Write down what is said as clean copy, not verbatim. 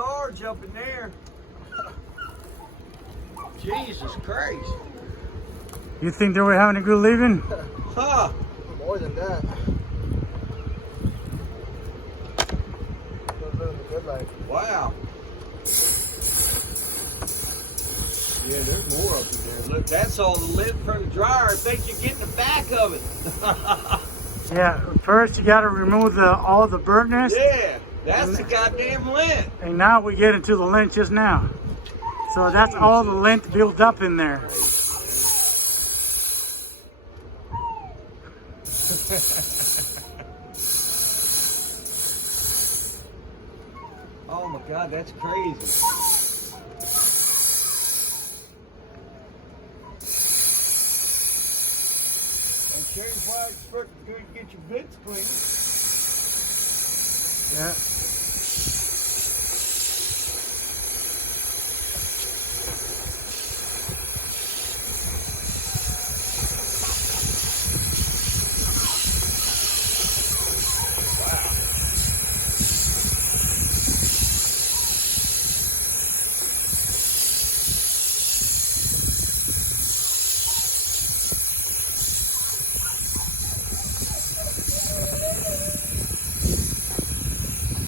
large up in there. Jesus Christ. You think they were having a good living? Huh. More than that. They're living the good life. Wow. Yeah, there's more up in there. Look, that's all the lint from the dryer. I think you're getting the back of it. Yeah, first you got to remove all the burntness. Yeah, that's the goddamn lint. And now we get into the lint just now. So that's all the lint built up in there. Oh my God, that's crazy. And here's why it's supposed to get your vents clean. Yeah.